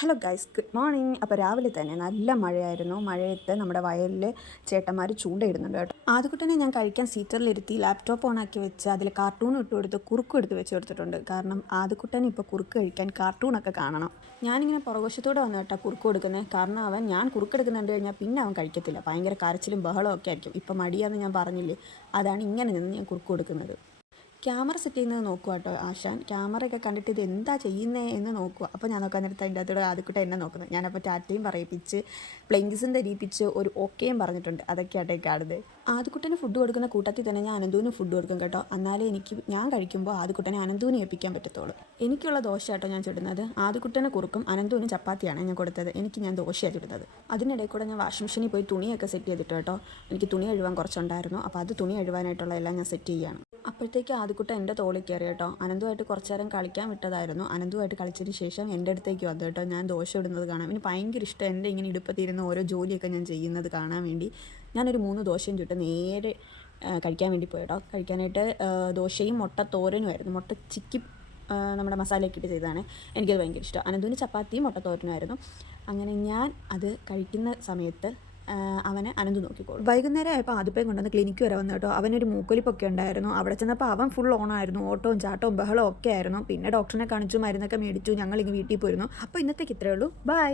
Hello guys, good morning. അപ്പോൾ രാവിലെ തന്നെ നല്ല മഴയായിരുന്നു. മഴയത്ത് നമ്മുടെ വയലിൽ ചേട്ടന്മാർ ചൂണ്ടയിടുന്നുണ്ട് കേട്ടോ. ആദ്യക്കുട്ടനെ ഞാൻ കഴിക്കാൻ സീറ്ററിലിരുത്തി ലാപ്ടോപ്പ് ഓണാക്കി വെച്ച് അതിൽ കാർട്ടൂൺ ഇട്ട് കൊടുത്ത് കുറുക്കും എടുത്ത് വെച്ച് കൊടുത്തിട്ടുണ്ട്. കാരണം ആദ്യക്കുട്ടൻ ഇപ്പോൾ കുറുക്ക് കഴിക്കാൻ കാർട്ടൂണൊക്കെ കാണണം. ഞാനിങ്ങനെ പുറകുവശത്തോടെ വന്നു കേട്ടോ കുറുക്ക് കൊടുക്കുന്നത്. കാരണം ഞാൻ കുറുക്കെടുക്കുന്ന കണ്ടു കഴിഞ്ഞാൽ പിന്നെ അവൻ കഴിക്കത്തില്ല. ഭയങ്കര കരച്ചിലും ബഹളവും ഒക്കെ ആയിരിക്കും. ഇപ്പം മടിയാന്ന് ഞാൻ പറഞ്ഞില്ലേ, അതാണ് ഇങ്ങനെ നിന്ന് ഞാൻ കുറുക്ക് കൊടുക്കുന്നത്. ക്യാമറ സെറ്റ് ചെയ്യുന്നത് നോക്കുക കേട്ടോ ആശാൻ. ക്യാമറയൊക്കെ കണ്ടിട്ട് ഇത് എന്താ ചെയ്യുന്നത് എന്ന് നോക്കുക. അപ്പോൾ ഞാൻ നോക്കാൻ നേരത്തെ അതിൻ്റെ അകത്തോടെ ആദ്യക്കൂട്ടം എന്നെ നോക്കുന്നത്. ഞാനപ്പോൾ ടാറ്റയും പറയിപ്പിച്ച് പ്ലെയിങ്സും ധരിപ്പിച്ച് ഒരു ഓക്കെയും പറഞ്ഞിട്ടുണ്ട്. അതൊക്കെയാട്ടെ കാണുന്നത്. ആദ്യക്കുട്ടന് ഫുഡ് കൊടുക്കുന്ന കൂട്ടത്തിൽ തന്നെ ഞാൻ അനന്തൂന് ഫുഡ് കൊടുക്കും കേട്ടോ. എന്നാലേ ഞാൻ കഴിക്കുമ്പോൾ ആദ്യക്കുട്ടനെ അനന്തൂന് ഏൽപ്പിക്കാൻ പറ്റത്തുള്ളൂ. എനിക്കുള്ള ദോശ കേട്ടോ ഞാൻ ചുടുന്നത്. ആദ്യക്കുട്ടനെ കുറുക്കും അനന്തൂന് ചപ്പാത്തിയാണ് ഞാൻ കൊടുത്തത്. ഞാൻ ദോശയാണ് ചുടുന്നത്. അതിനിടയിൽ കൂടെ ഞാൻ വാഷിംഗ് മെഷീനിൽ പോയി തുണിയൊക്കെ സെറ്റ് ചെയ്തിട്ട് കേട്ടോ. എനിക്ക് തുണി കഴുകാൻ കുറച്ചുണ്ടായിരുന്നു. അപ്പോൾ അത് തുണി കഴുകാനായിട്ടുള്ള എല്ലാം ഞാൻ സെറ്റ് ചെയ്യുകയാണ്. അപ്പോഴത്തേക്ക് ആദ്യക്കുട്ടൻ എൻ്റെ തോളിൽ കയറി കേട്ടോ. അനന്തുമായിട്ട് കുറച്ച് നേരം കളിക്കാൻ വിട്ടതായിരുന്നു. അനന്തുമായിട്ട് കളിച്ചതിന് ശേഷം എൻ്റെ അടുത്തേക്ക് വന്നു കേട്ടോ. ഞാൻ ദോശ ഇടുന്നത് കാണാൻ എനിക്ക് ഭയങ്കര ഇഷ്ടം. എൻ്റെ ഇങ്ങനെ ഇടുപ്പത്തിരുന്ന് ഓരോ ജോലിയൊക്കെ ഞാൻ ചെയ്യുന്നത് കാണാൻ വേണ്ടി ഞാനൊരു 3 ദോശയും ചുട്ട് നേരെ കഴിക്കാൻ വേണ്ടി പോയി കേട്ടോ. കഴിക്കാനായിട്ട് ദോശയും മുട്ട തോരനുമായിരുന്നു. മുട്ട ചിക്കി നമ്മുടെ മസാലയൊക്കെ ഇട്ട് ചെയ്തതാണ്. എനിക്കത് ഭയങ്കര ഇഷ്ടം. അനന്തുവിന് ചപ്പാത്തിയും മുട്ട തോരനുമായിരുന്നു. അങ്ങനെ ഞാൻ അത് കഴിക്കുന്ന സമയത്ത് അവനെ അനന്ത് നോക്കിക്കോളും. വൈകുന്നേരം ആയപ്പോൾ ആദ്യപ്പയും കൊണ്ടുവന്ന് ക്ലിനിക്ക് വരെ വന്നു കേട്ടോ. അവനൊരു മൂക്കൊലിപ്പൊക്കെ ഉണ്ടായിരുന്നു. അവിടെ ചെന്നപ്പോൾ അവൻ ഫുൾ ഓണായിരുന്നു. ഓട്ടവും ചാട്ടവും ബഹളവും ഒക്കെ ആയിരുന്നു. പിന്നെ ഡോക്ടറിനെ കാണിച്ചു, മരുന്നൊക്കെ മേടിച്ചു. ഞങ്ങളിങ്ങ് വീട്ടിൽ പോയിരുന്നു. അപ്പോൾ ഇന്നത്തേക്ക് ഇത്രയേ ഉള്ളൂ. ബൈ.